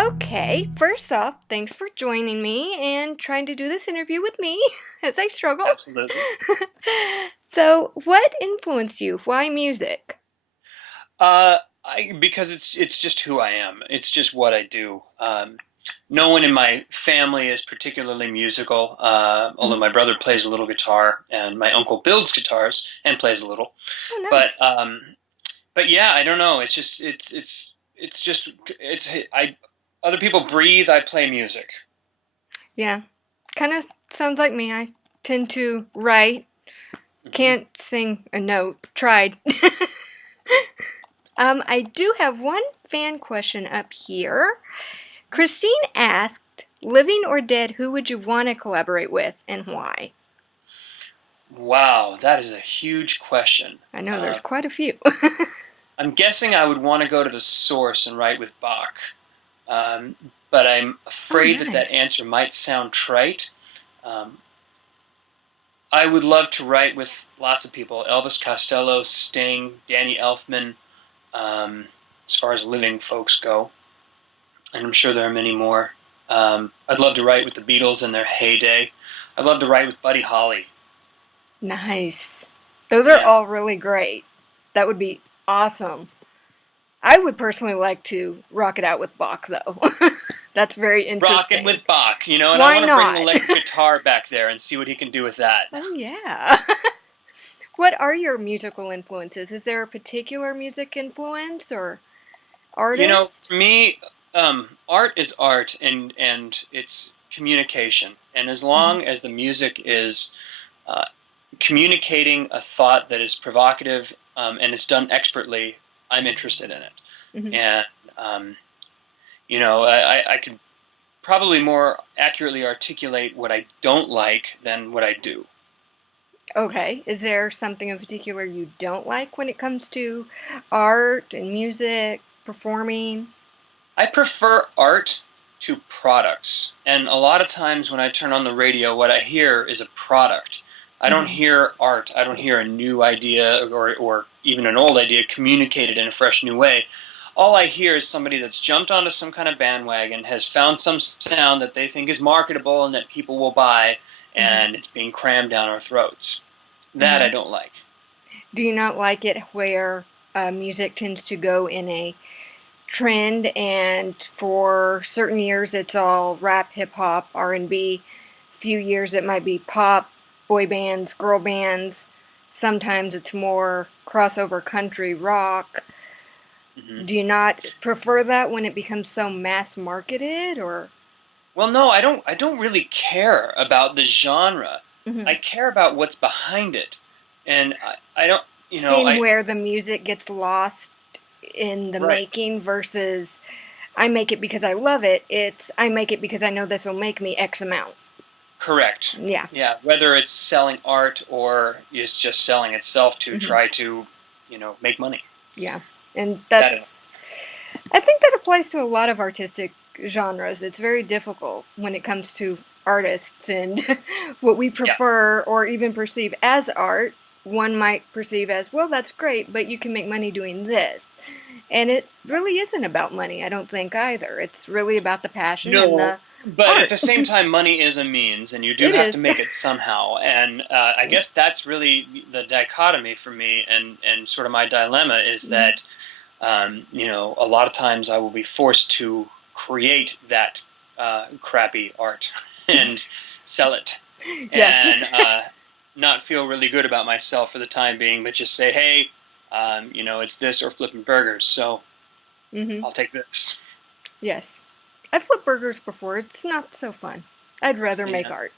Okay, first off, thanks for joining me and trying to do this interview with me as I struggle. Absolutely. So, what influenced you? Why music? Because it's just who I am. It's just what I do. No one in my family is particularly musical, although Mhm. my brother plays a little guitar and my uncle builds guitars and plays a little. Oh, But nice. but yeah, I don't know. It's just it's I other people breathe. I play music. Yeah, kind of sounds like me. I tend to write, Hmm. can't sing a note. Tried. I do have one fan question up here. Christine asked, living or dead, who would you want to collaborate with and why? Wow, that is a huge question. I know there's quite a few. I'm guessing I would want to go to the source and write with Bach. Um, but I'm Oh, afraid that that nice. answer might sound trite. Um, I would love to write with lots of people: Elvis Costello, Sting, Danny Elfman, as far as living folks go, and I'm sure there are many more. I'd love to write with the Beatles in their heyday. I'd love to write with Buddy Holly. Nice. Those are Yeah, all really great. That would be awesome. I would personally like to rock it out with Bach, though. That's very rocking interesting. with Bach, and I Why want to bring the not? electric guitar back there and see what he can do with that. Oh, yeah. What are your musical influences? Is there a particular music influence or artist? For me, art is art, and it's communication. And as Hmm. long as the music is uh, communicating a thought that is provocative and it's done expertly, I'm interested in it. Hmm. And um, I could probably more accurately articulate what I don't like than what I do. Okay. Is there something in particular you don't like when it comes to art and music, performing? I prefer art to products. And a lot of times when I turn on the radio, what I hear is a product. I don't Hmm. hear art. I don't hear a new idea or even an old idea communicated in a fresh new way. All I hear is somebody that's jumped onto some kind of bandwagon, has found some sound that they think is marketable and that people will buy, Hmm. and it's being crammed down our throats. That I Hmm. don't like. Do you not like it where music tends to go in a trend and for certain years it's all rap, hip hop, R&B, few years it might be pop, boy bands, girl bands, sometimes it's more crossover country rock. Hmm. Do you not prefer that when it becomes so mass marketed or Well, no, I don't really care about the genre. mhm, I care about what's behind it. And I don't, seeing where the music gets lost in the right, making versus I make it because I love it, it's I make it because I know this will make me X amount. correct. Yeah. Yeah, whether it's selling art or it's just selling itself to Hmm. try to, make money. Yeah. And That I think that applies to a lot of artistic genres. It's very difficult when it comes to artists and what we yeah, prefer or even perceive as art. One might perceive as, well, that's great, but you can make money doing this. And it really isn't about money, I don't think either. It's really about the passion and no, the but at art. the same time, money is a means, and you do It have to is. make it somehow. And I guess that's really the dichotomy for me, and sort of my dilemma is that a lot of times I will be forced to create that crappy art and sell it, Yes. and not feel really good about myself for the time being, but just say, hey, it's this or flipping burgers, so Hmm. I'll take this. Yes. I've flipped burgers before. It's not so fun. I'd rather make Yeah. art.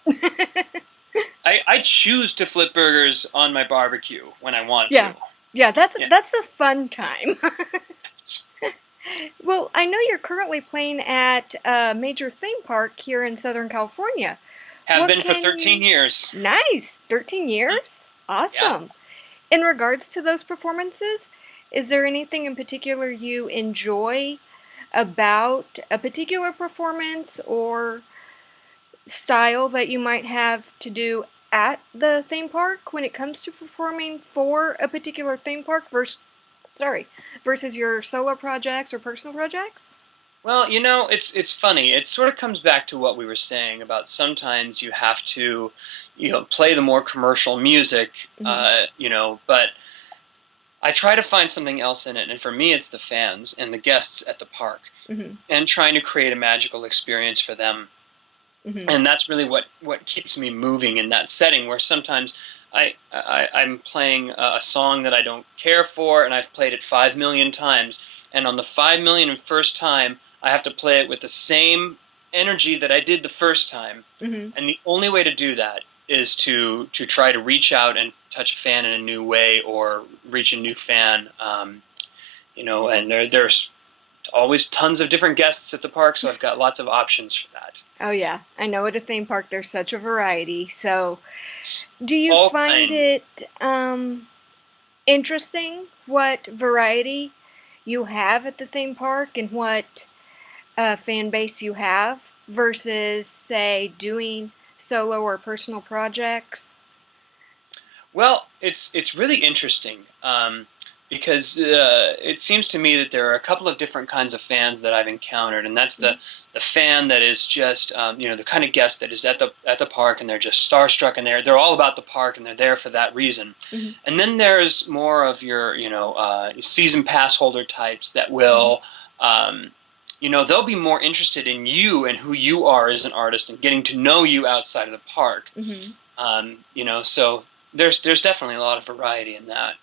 I choose to flip burgers on my barbecue when I want to. Yeah. Yeah, Yeah. that's a fun time. Well, I know you're currently playing at a major theme park here in Southern California. Have What been for can 13 you. years. Nice! 13 years? Yeah. Awesome. In regards to those performances, is there anything in particular you enjoy about a particular performance or style that you might have to do at the theme park when it comes to performing for a particular theme park versus your solo projects or personal projects? Well, it's funny. It sort of comes back to what we were saying about sometimes you have to, play the more commercial music, Hmm. but I try to find something else in it. And for me, it's the fans and the guests at the park Hmm. and trying to create a magical experience for them. Hmm. And that's really what keeps me moving in that setting where sometimes I'm playing a song that I don't care for and I've played it 5 million times, and on the 5 millionth time I have to play it with the same energy that I did the first time, Hmm. and the only way to do that is to try to reach out and touch a fan in a new way or reach a new fan. And there's always tons of different guests at the park, so I've got lots of options for that. Oh yeah, I know at a theme park there's such a variety. So, do you All find kinds. it interesting what variety you have at the theme park and what fan base you have versus, say, doing solo or personal projects? Well, it's really interesting, because it seems to me that there are a couple of different kinds of fans that I've encountered, and that's the fan that is just the kind of guest that is at the park and they're just starstruck and they're all about the park and they're there for that reason. Mm-hmm. And then there's more of your season pass holder types that Mm-hmm. will. They'll be more interested in you and who you are as an artist and getting to know you outside of the park. Mm-hmm. So there's definitely a lot of variety in that.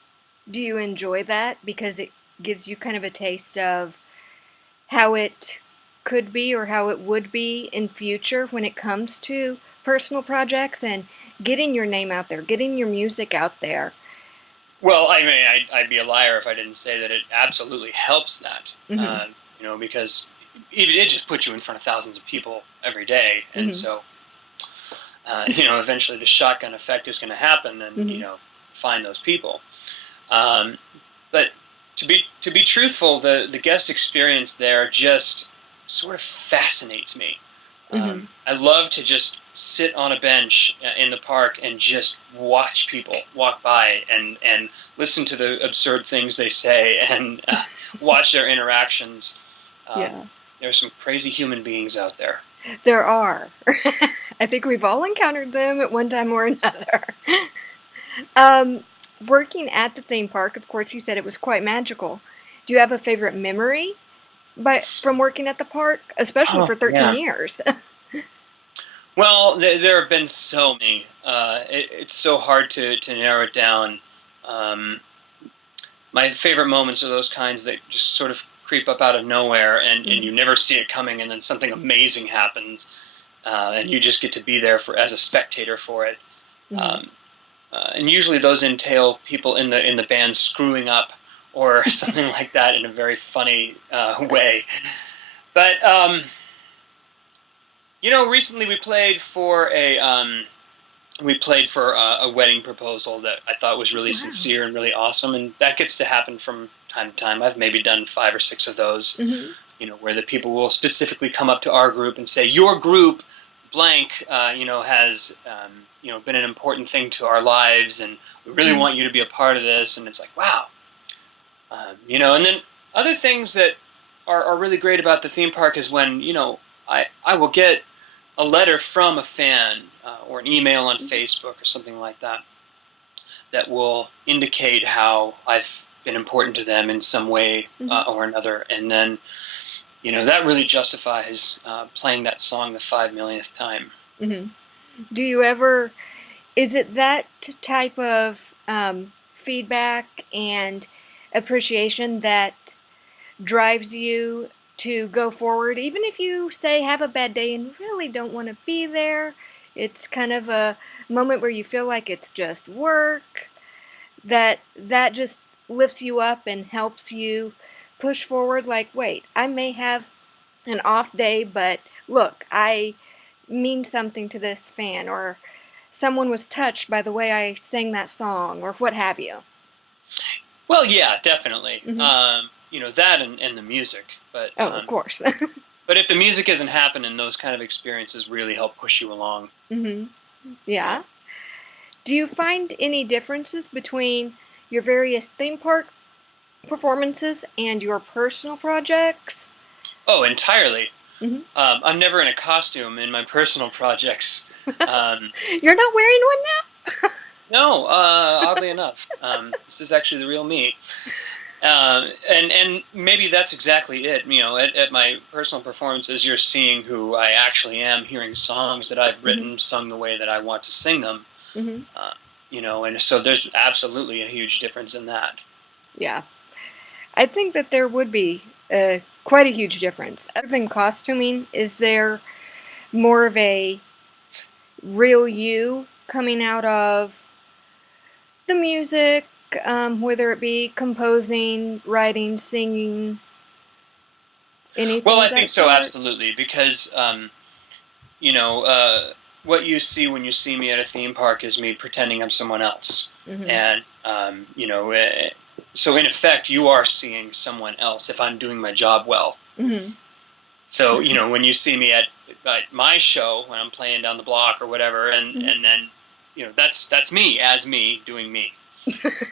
Do you enjoy that because it gives you kind of a taste of how it could be or how it would be in future when it comes to personal projects and getting your name out there, getting your music out there? Well, I mean, I'd be a liar if I didn't say that it absolutely helps that. Mhm. Because it just puts you in front of thousands of people every day, and Mhm. so eventually the shotgun effect is going to happen, and Mhm. find those people. Um, but to be truthful, the guest experience there just sort of fascinates me. Mhm. I love to just sit on a bench in the park and just watch people walk by and listen to the absurd things they say and watch their interactions. Um, Yeah. there's some crazy human beings out there. There are. I think we've all encountered them at one time or another. Um, Working at the theme park, of course, you said it was quite magical. Do you have a favorite memory from working at the park, especially Oh for 13 yeah. years? Well, there have been so many. It's so hard to narrow it down. Um, my favorite moments are those kinds that just sort of creep up out of nowhere and Mhm. you never see it coming, and then something amazing happens, and you just get to be there for as a spectator for it. Mhm. Um, and usually those entail people in the band screwing up or something like that in a very funny way. But recently we played for a wedding proposal that I thought was really Wow. sincere and really awesome, and that gets to happen from time to time. I've maybe done 5 or 6 of those, Mhm. where the people will specifically come up to our group and say, "Your group, blank, has been an important thing to our lives, and we really Mhm. want you to be a part of this." And it's like, wow, And then other things that are really great about the theme park is when I will get a letter from a fan or an email on Facebook or something like that that will indicate how I've been important to them in some way Mhm. or another, and then that really justifies playing that song the 5 millionth time. Mhm. Do you ever, is it that type of feedback and appreciation that drives you to go forward, even if you say have a bad day and really don't want to be there? It's kind of a moment where you feel like it's just work, that just lifts you up and helps you push forward. Like, wait, I may have an off day, but look, I mean something to this fan, or someone was touched by the way I sang that song, or what have you. Well, yeah, definitely. Hmm. That and the music, but Oh, of course. but if the music isn't happening, those kind of experiences really help push you along. Hmm. Yeah. Yeah. Do you find any differences between your various theme park performances and your personal projects? Oh, entirely. Hmm. I'm never in a costume in my personal projects. Um, You're not wearing one now? no, oddly enough, this is actually the real me. And maybe that's exactly it. You know, at my personal performances, you're seeing who I actually am, hearing songs that I've Hmm. written, sung the way that I want to sing them. Hmm. Uh, you know, and so there's absolutely a huge difference in that. Yeah. I think that there would be quite a huge difference. Other than costuming, is there more of a real you coming out of the music, whether it be composing, writing, singing, Well, anything of I think that so, sort? absolutely, because you know, what you see when you see me at a theme park is me pretending I'm someone else, Hmm. and you know, so in effect, you are seeing someone else if I'm doing my job well. Hmm. So, you know, when you see me at my show when I'm playing down the block or whatever, and Hmm. then, you know, that's me as me doing me.